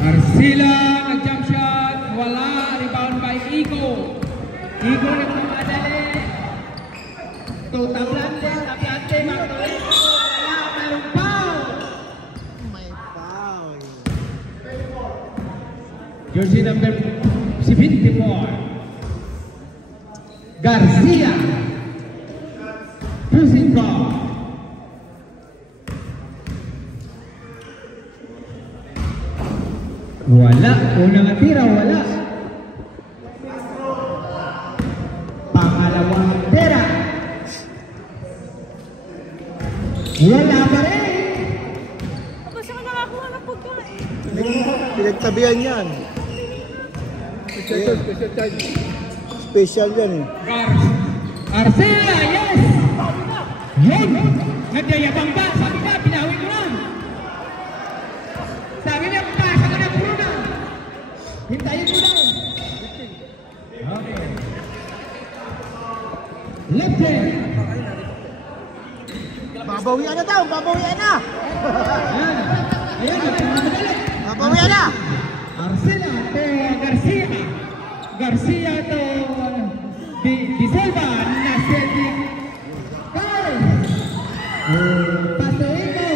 Arcila nag-jump shot, wala, rebound by Iko. Iko nagmamadali. Tablante, Magdaleno, wala, mayroong foul. May foul. Jersey number 74. Garcia. Pushing ball. Wala, unang tira, wala. Pangalawang tira. Wala pa rin. Basta ka nakakuha ng pagkain. Pinagtabihan yan. Special yan eh. Arcela, yes! Yun! Nagyayabang ba? Sabi na, pinawin mo lang. Sabi niya, pasa ka na, puro na. Hintayin mo lang. Okay. Left hand. Babawian na daw, babawian na! Ayan, Babawian na! Arcela to Garcia. Garcia to Di Silva na setting. Pasuin mo.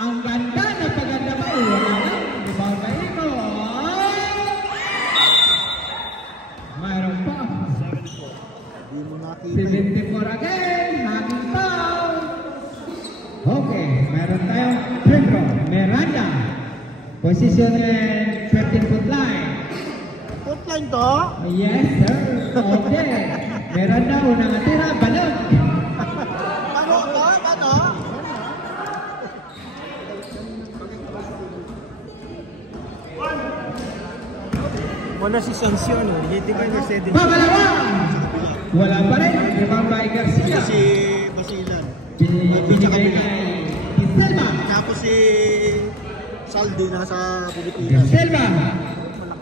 Ang ganda na paganda ba? Wala na. Rebound by Iko. Mayroon pa. 74 again. Hanging foul. Okay. Meron tayong Pedro Miranda. Position 13-foot line. Foot line to? Yes, sir. Okay. Meron na unang tira. Balot. Ano to? Ano? Wala si Sanción, hindi ba yung Mercedes? Pangalawa! Wala pa rin. Rebound by Garcia. Si Basilan. Binigay kay Silva. Tapos si Saldi nasa Pilipinas. Silva.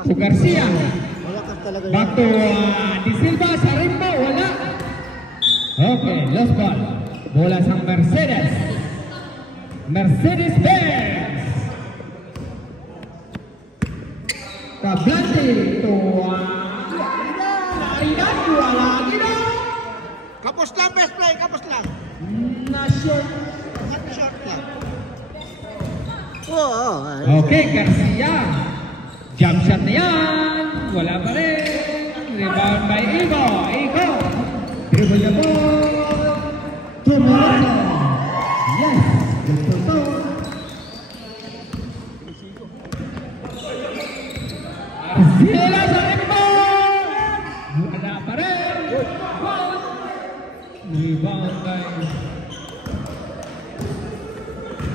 To Garcia. Malakas talaga Back to Di Silva. Sa rimba. Wala. Okay. Lost ball. Bola sa Mercedes. Mercedes-Benz. Tablante to Narinan. Wala gina. Kapos lang, best play, kapos lang. Na-short. Short lang. Oo. Okay, Garcia. Jump shot na yan. Wala pa rin. Rebound by Iko. Iko. Dribble the ball. Tumulong. Yes. Gusto to. Arcila sa rimbo. Wala pa rin. Rebound by...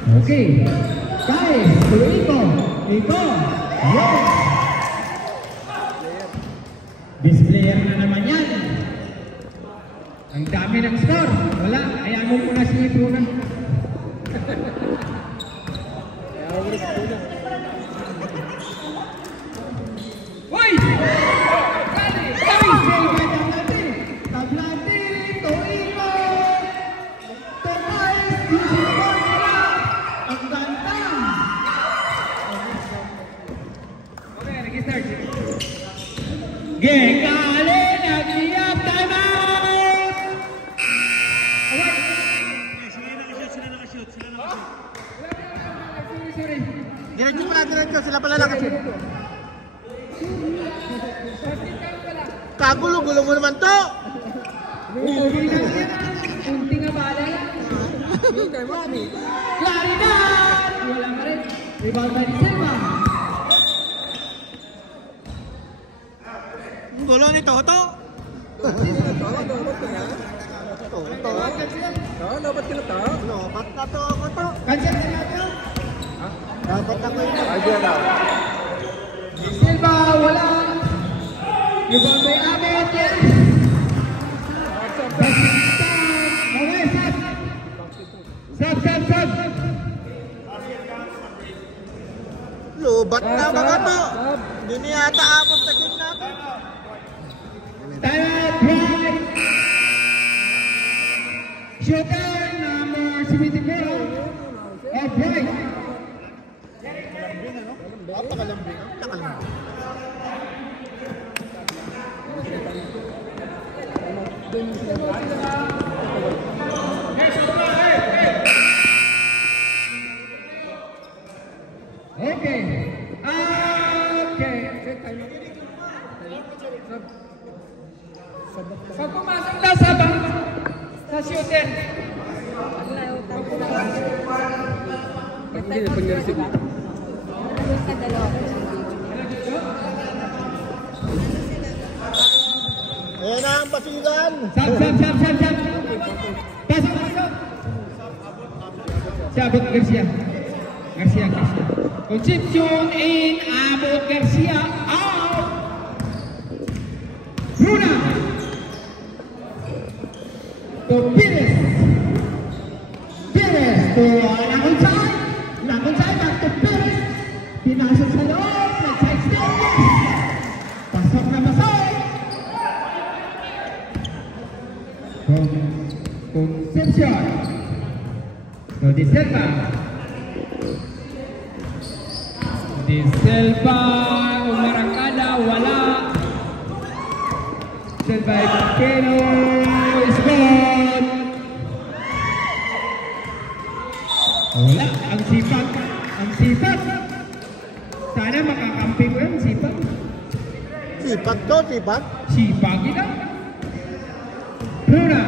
Okay. Guys, to Iko. Iko. Yes. Best player na naman yan. Ang dami ng score. Wala. Ayaw mo muna si Ipuna. Uy! Tablante. To Iko. To Guys. Ang ganda. Okay, nag-start. Gengale nag-iap time out! Sila nakashoot. Diretso pala, diretso. Sila pala nakashoot. Kagulo-gulo mo naman to! Kunti nga bala lang. Claridad! Wala pa rin. Rebound by Silva. Ang gulo ni Toto. Dapat ka na to. Dapat na to ako to. Cancel na natin. Dapat ako ito. Silva, wala. Rebound by Ahmed. Yes. Okay, sub. Lubat na mga to. Hindi niya ata abot sa game natin. Time out, right. Shooter number 74 of Bright. Napakalambing. Napakalambing. Okay. Pag pumasok na sa shooter. Hindi na pag-receive. Sa dalawa. Ayan na ang basilan. Sab. Pasok. Abot Garcia. Concepcion in Abot Garcia. Out. Bruna. To Pires to Lagunsay back to Pires. Pinasok sa loob. Nag-side step. Pasok na masay. Concepcion to Di Selva umarangkada, wala. Selva Pero is gone. Wala, ang sipag. Sana makakampi ko yung sipag. Sipag to, sipag. Sipag ito. Bruna.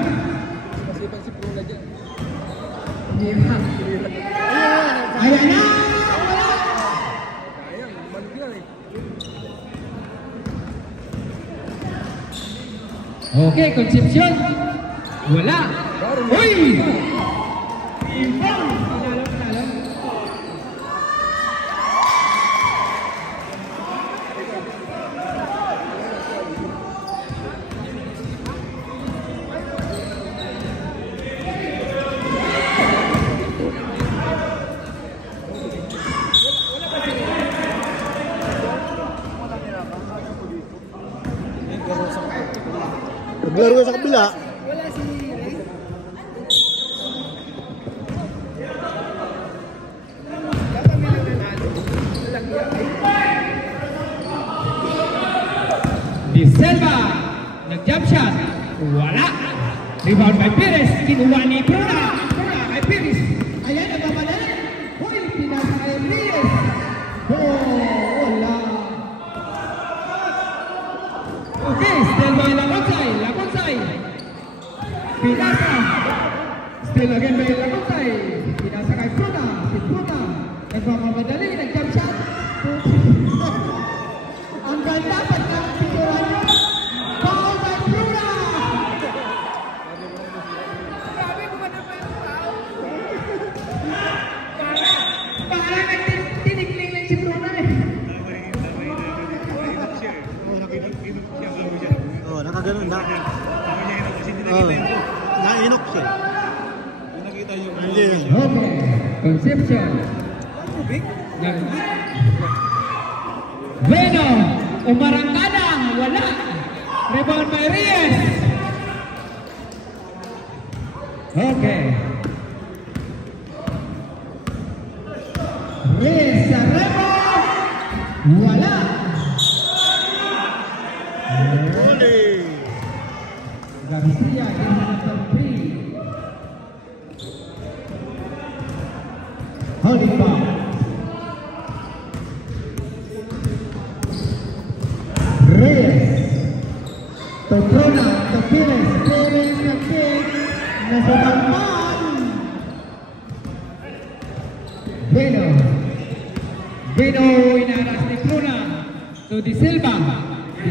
Masipag si Bruna dyan. Ayan na! Sayang, mandiyan eh. Okay, Concepcion. Wala. Uy! Ibang! Tinalo. Naglaro ka sa kabila. Wala si Ray. Di Selva. Nag-jump shot. Wala. Rebound by Pires. Kinuha ni Bruna kay Pires. Ayan, nagmamadali. Uy, pinasa kay Pires. Wala. Okay, still by Lagunsay. Pinasa. Still again by Lagunsay. Pinasa kay Bruna. Si Bruna. Nagmamadali. Nag-jump shot. Ang ganda pagkakasiguran nyo. Ball by Bruna. Sabi ko ba na pa yung tao? Parang nagtinikling lang si Bruna eh. Oh, nakaganon na. Oh, nainok siya. Hindi. Okay. Concepcion. Bueno, umarangkada, wala. Rebound by Reyes. Okay. Reyes sa rebound. Wala. Uli. Garcia in the 3. Holding ball. Reyes. To Bruna, to Pires na kick. Nasa balman. Bueno inaras ni Bruna. To Di Selva to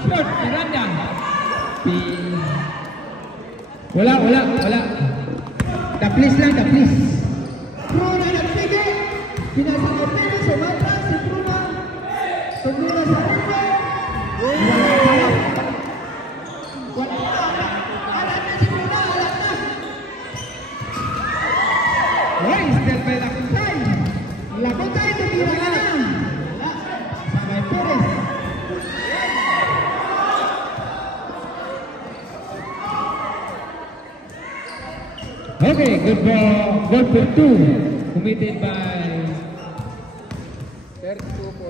short, Miranda. Wala. Taplis lang. Bruna nagpigil. Pinasa kay Pires, umatra si Bruna. Tumula sa ringo. Wala. Alat na si Bruna, alat na. Uy, still by Lagunsay. Lagunsay, tumira ka na. Wala. Sa kay Pires. Okay, good for 2. Committed by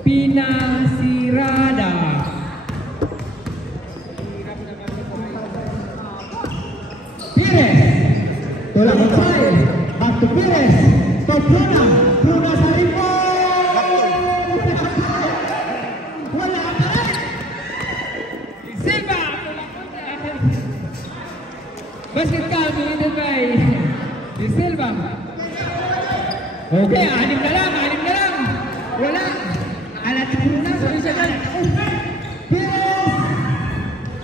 Pinasirada. Pires. Tulak inside. Back to Pires. To Bruna. Bruna sa rebound. Wala pa rin. Silva. Basket count delivered by Di Silva. Okay, anim na lang. Wala. Alat na Bruna. Pires.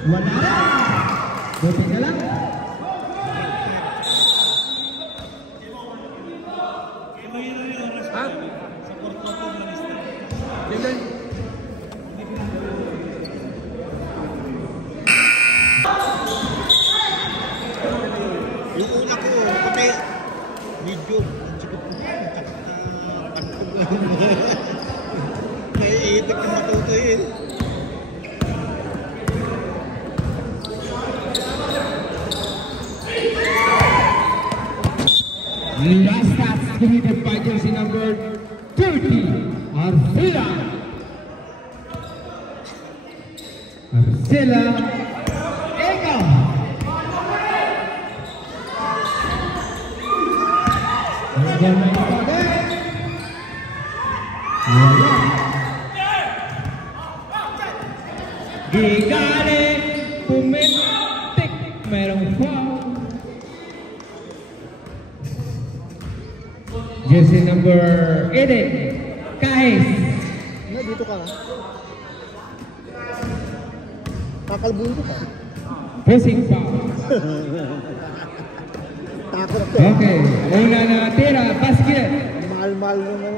Wala rin. Buti na lang. Yung una ko, puti. Medium. Naiitik yung matutuin. Last stats committed by jersey number 30, Arcila. Arcila, Eka. Gigale, pumitik, merong foul. Jersey number 18, Kahis. Dito ka na. Kakalbuhin ko ka. Pushing foul. Takot ako. Okay, una na tira, basket. Mahal-mahal mo na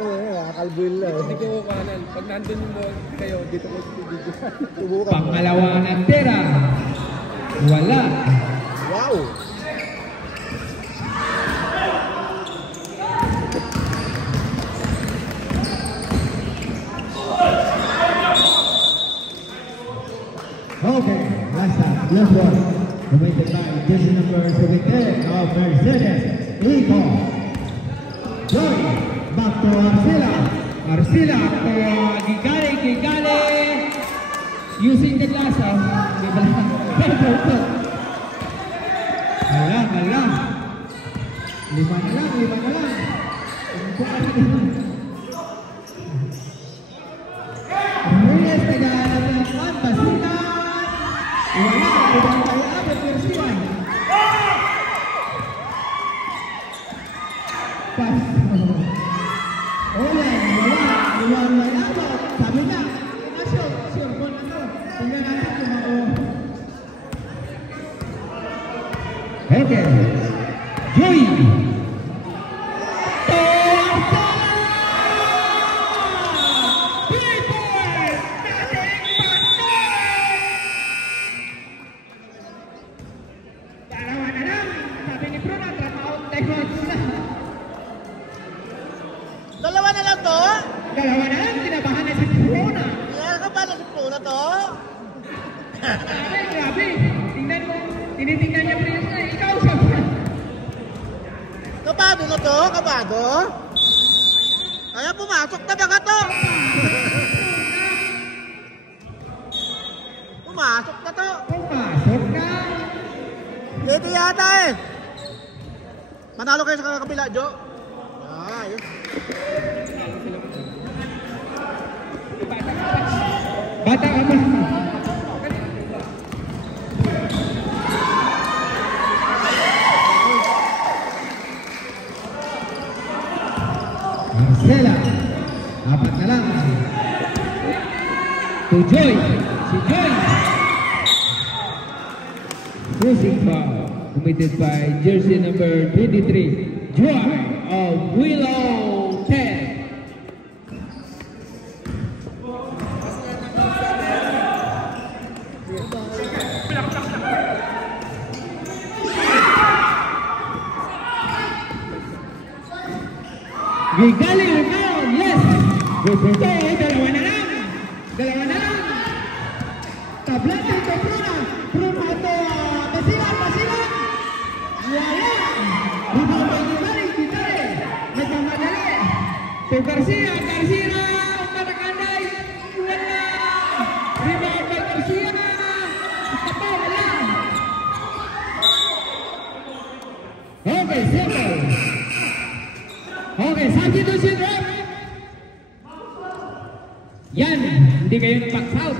kakalbuhin lang. Hindi ko kanan. Pag nandun yung ball kayo, dito ko dito. Subukan mo. Pangalawa na tira. Wala. Wow! Okay, last one. Committed by jersey number 17 of Mercedes, Iko. Joy, back to Arcila. Arcila to Gigale. Using the glass of Hala. Lima na lang. Reyes naghahanap ng Basilan. Wala, ibang kay Abot Garcia. Pass. Wala. Iwan may Abot. Sabi na, sure, kung ano. Tingnan natin kung ako. Okay. Joy. Dalawa na lang to? Dalawa na lang, kinabahan na si Bruna. Kaya ka ba na si Pro na to? Grabe. Tingnan mo. Tinitingnan niya Prius na. Ikaw siya. Kabado na to? Kabado? Kaya pumasok na ba to? Pumasok na to. Pumasok na. Pwede yata eh. Manalo kayo sa kabila, Jo. Yun. Bata ka ba? Marcela. Apat na lang. To Joy. Si Joy. Pushing foul. Committed by jersey number 23. Joy of Willow 10. Gigale rebound, yes! Gusto, dalawa na lang! Tablante ito, Bruna ito, Basilan! Wala! Rebound by Gigale! Nagmamadali! To Garcia! Okay, substitution rep. Yan, hindi kayo nag-box out.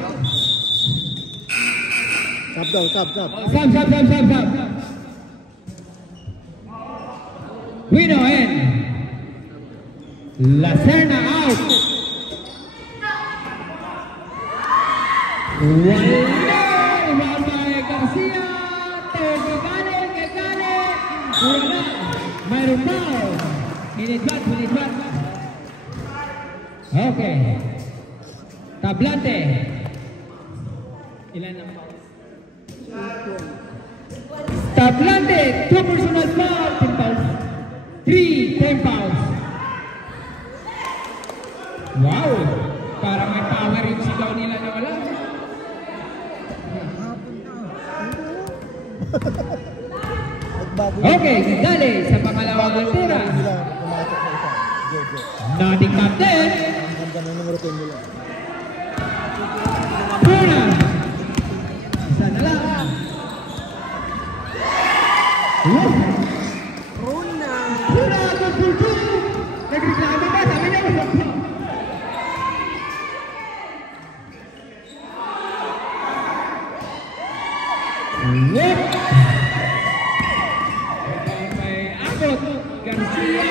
Sub daw, sub. Sub. Wino in. Lacerna out. Wala. Mamay Garcia. Kegale. Wala. Mayroon pa. Minitbat. Okay. Tablante. Ilan ang foul? Tablante, 2 personal foul, 10 fouls. 3, 10 fouls. Wow! Parang may power yung sigaw nila na wala. Okay, dali sa pangalawang altera. Nating captain. Ang ganda ng numero 10 nila. Puna. Isa na lang. Puna, pulpul. Nagreklamo ba? Sabi niya wala pa. Whoop! May abot. Garcia.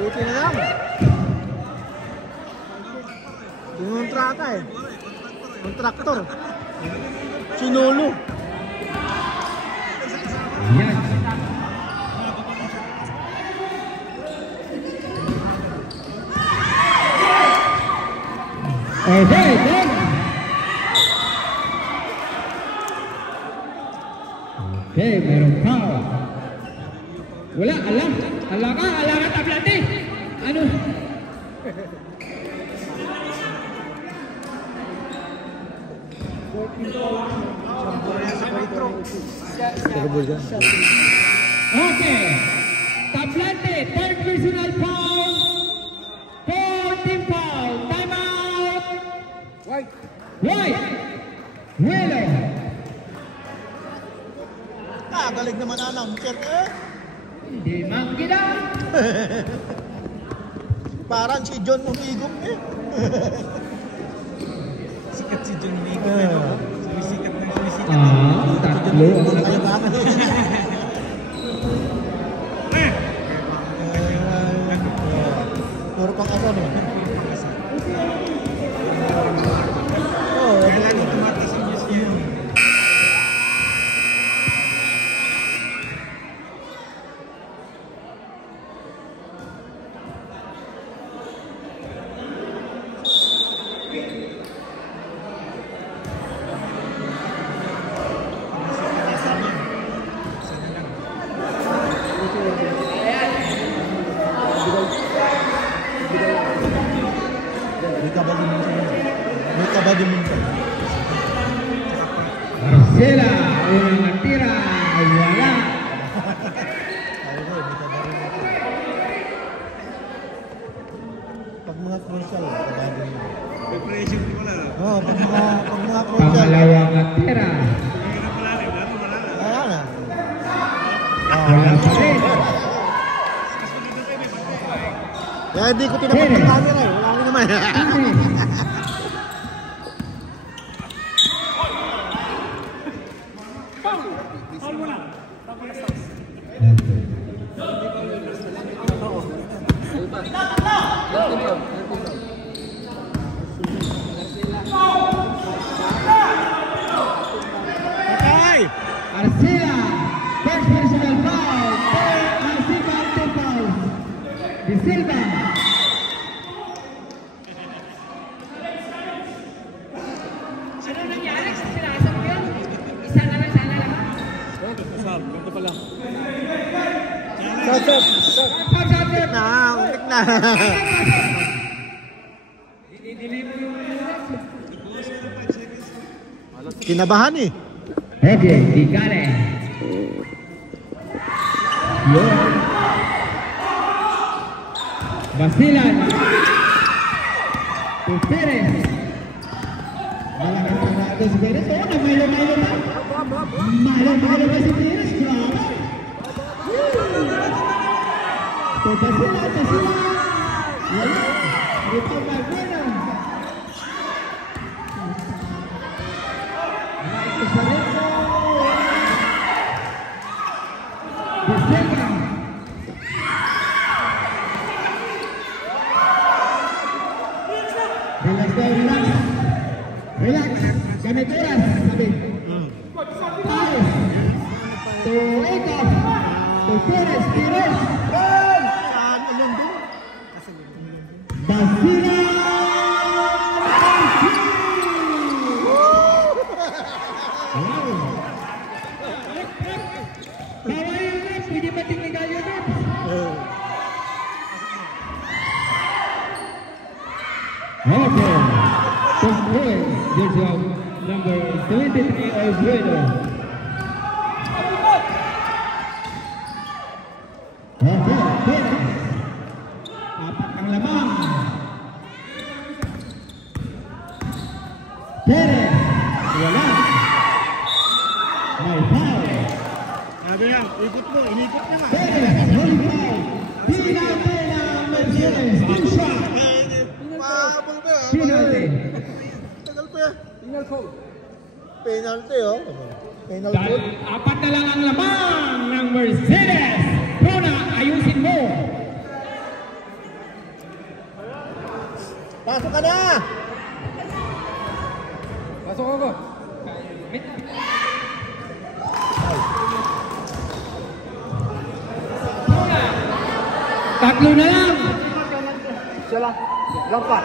Buti na lang. Kontrata eh. Kontraktor. Sinolo. Yan. Okay, then. Okay, meron foul. Wala, ala ka, tablante. Ano? Okay, tablante, third personal foul. 14 foul, time out. White. Willow. Galing naman announcer eh. Hindi manggila. Parang si John Umigong eh. Sikat si John Migo. Sumisikat. Tatlo. Kaya ba? Puro pang asan eh. Kailangan tumatas ang Diyos yun. Marcela, unang natira, wala. Pag mga crucial, kabado yun. Preparation ko pala. Oo, pag mga crucial. Pangalawang natira. Wala na. Wala pa rin. Kaya hindi ko tinapag ng camera eh. Wala rin naman. Arcela, first personal foul. Arcela, 2 fouls. De Silva. Ano nangyari? Sinasap yun? Isa na lang, sana lang. Ganito pala. Stop. Na, ulit na. Kinabahan eh. Okay, Ticane. Yun. Basilan. To Perez. Malaking pangato si Perez. Oh, nagmilo-milo na. Milo-milo na si Perez. Grabe. To Basilan. Wala. Ito Magwena. Ito sa Rizzo. Basilan. Relax. Ganito oras, sabi. Pares. To Eko. To Perez. Saan? Alun din? Basila. Kawain Reps, hindi ba tingnan yun Reps? Okay. First point, jersey of number 23 Oswego. Okay, Perez. Apat ang lamang. Perez. Wala. May foul. Sabi yan, ikot mo, inikot na nga. Perez, holy foul. Penalty ng Mercedes. Two shot. Pahabol ba? Penalty. Tagal pa. Tingnan ko. Penalty, oh. Penalty. Dahil apat na lang ang lamang ng Mercedes. Bruna, ayusin mo. Pasok ka na! Pasok ako. Tatlo na lang. Siya lang. Lampat.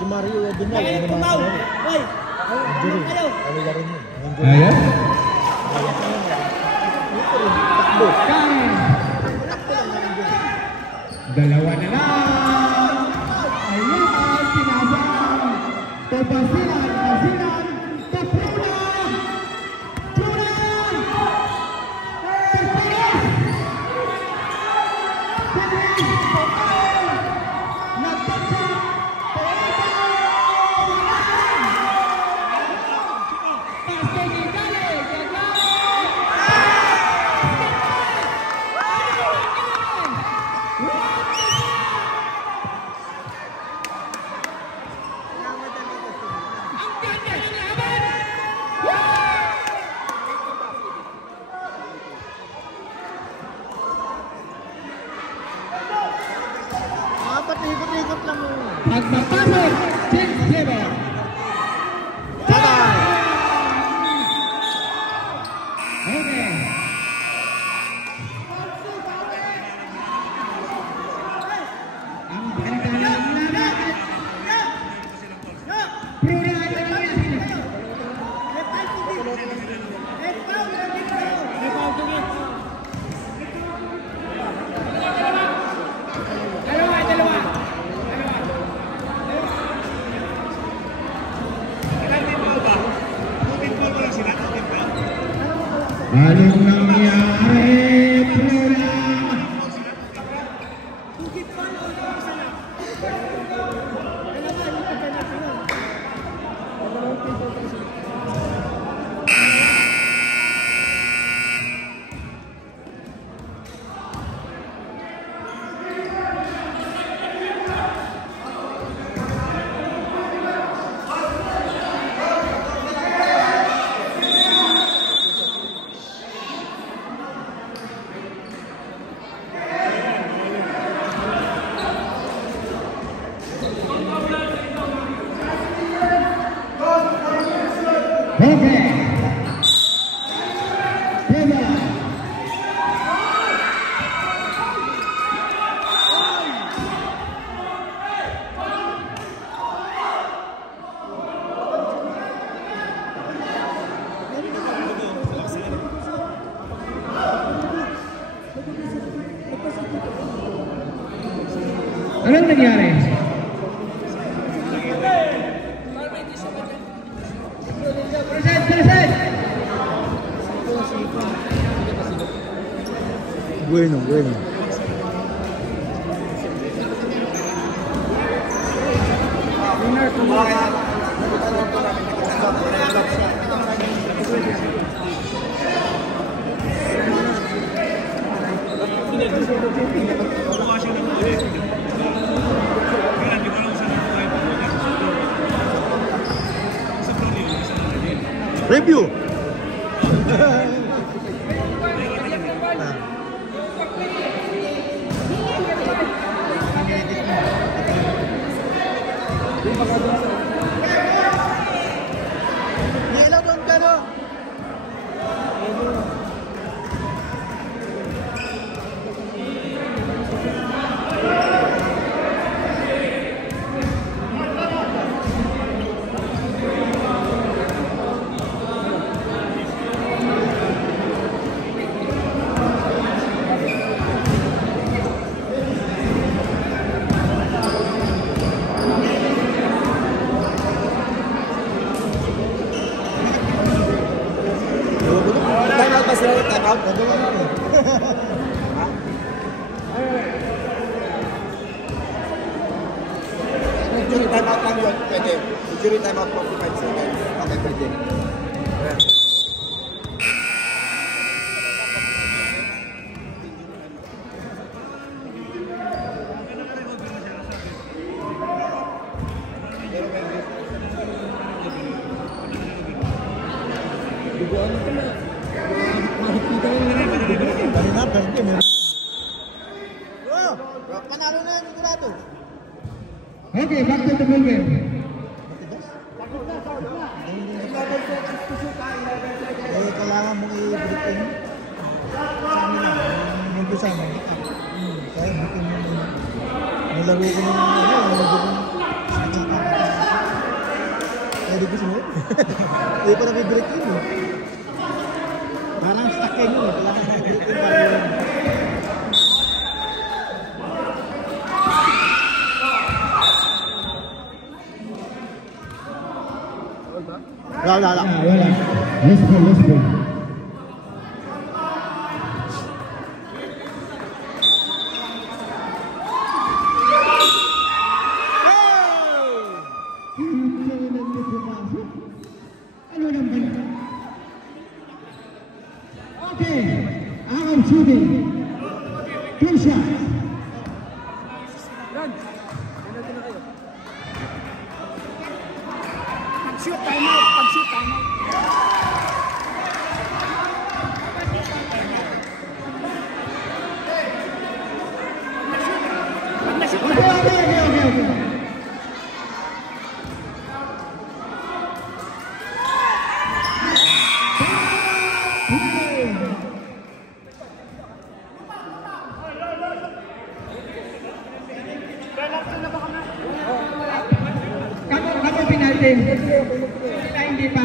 Si Mario Edinal. Ay, tumaw! Ay! Injury. Ano na rin yun? Ayaw. Takbo. Kaya. Dalawa na lang. Ayan ang sinasang. To Basilan. To Bruna. To Perez. Dapat ikot-ikot lang mo. Pagpapasok, James Lever. Sabay! Okay. Ang ganda ng laban. Bruna at dalawa. Anong nangyari, Bruna? Okay. Bruna. Anong nangyari? Present! Bueno, bueno. Review. Nilo doon ka no? Time out. Injury time out lang yun. Pwede. Injury time out 45 seconds. Okay, pwede. Panalo na yan, sigurado. Okay, back to the movement. Eh, kailangan mong i-break in. Sabi na, mag-usa mo. Kaya break in mo muna. Nalaro ko ng medyo kong pwede ko sunod. Hindi pa na-break in eh. Parang stuck kayo eh. Kailangan na-break in para yun. Wala. Let's go. Ano naman? Okay, I'm shooting. Two shots. Pag-shoot, time out. Pag-shoot, time out. Pag na-shoot, time out. Okay. Kamu penalti. Kita hindi pa.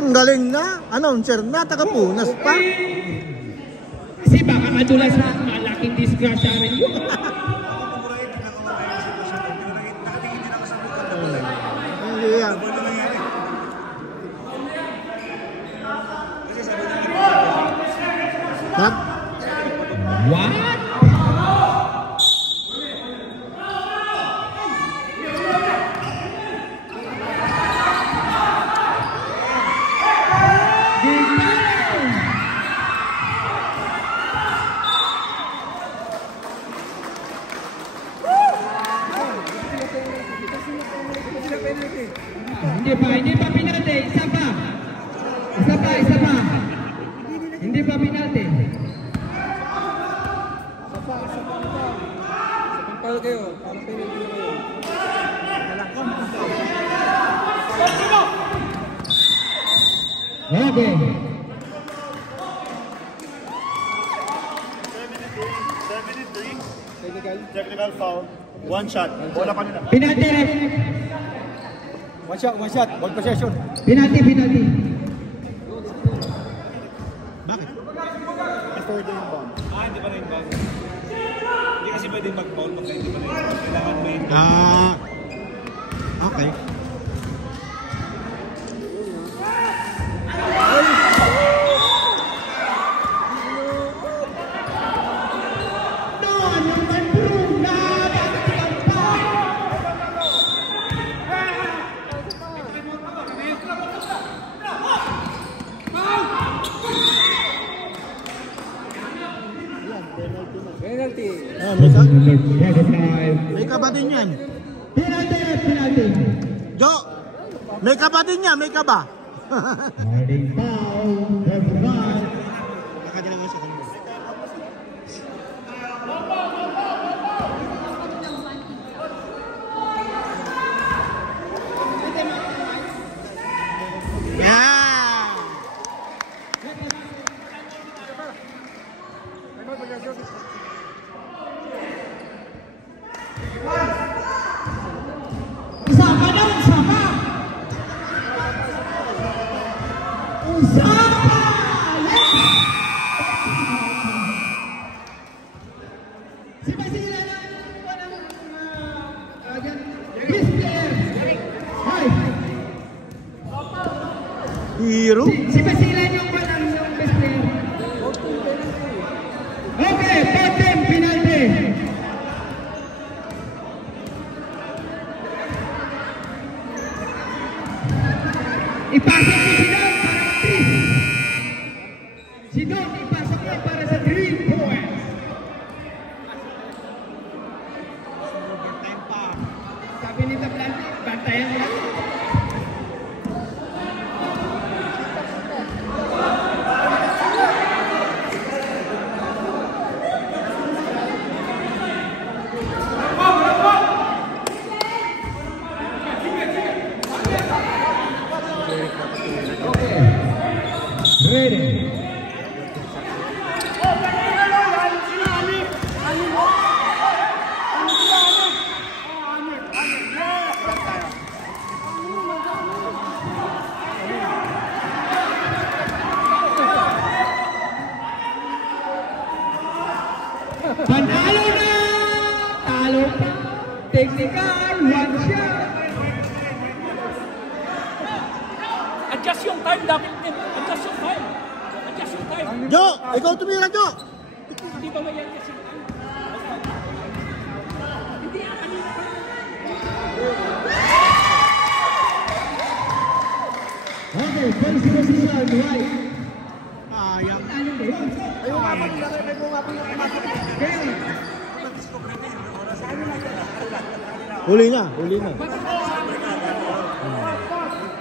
Ang galing na. Announcer na. Taga-Punas pa. Kasi baka madulas na malaking disgrasya rin yun. Hindi yan. What? Hindi pa penalty, isa pa. Hindi pa penalty. Bawal kayo. Parang penalty na kayo. Okay. Technical foul. One shot. Bola pa nila. Penalty ref. One shot. Ball possession. Penalty. Bakit? Before the inbound. Hindi pa na inbound. Hindi kasi pwede mag-foul pag hindi pa na inbound. Kailangan may inbound. Okay. Penalty. May kaba din yan. Penalty. Jo! May kaba din yan. May kaba. Harding foul. Everyone. Nakadilang sa kanila. Yeah! Usapa na, usapa! Usapa! Si Basila na best player. Hoy! Hero? Si Basila yung walang best player. Okay, 14 penalty. Ipasok mo si Don para 3. Si Don, ipasok mo para sa 3 points. Sabi ni Tablante, bantayan mo lang. Ready. Panalo na! Talo pa! Technical, one shot! Adjust yung time, dapat din. Adjust yung time. Adjust yung time. Jo! Ikaw tumira, Jo! Hindi ba may adjust yung time? Hindi, ano yung Okay, first position, right. Ayang. Ano ba yun? Huli na.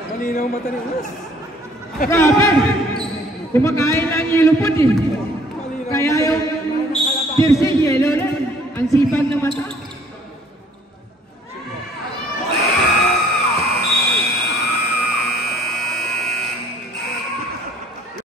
Malinaw mata ni Ulas. Grabe! Kumakain ng ilupot eh. Kaya yung jersey yellow na. Ang sipag na mata.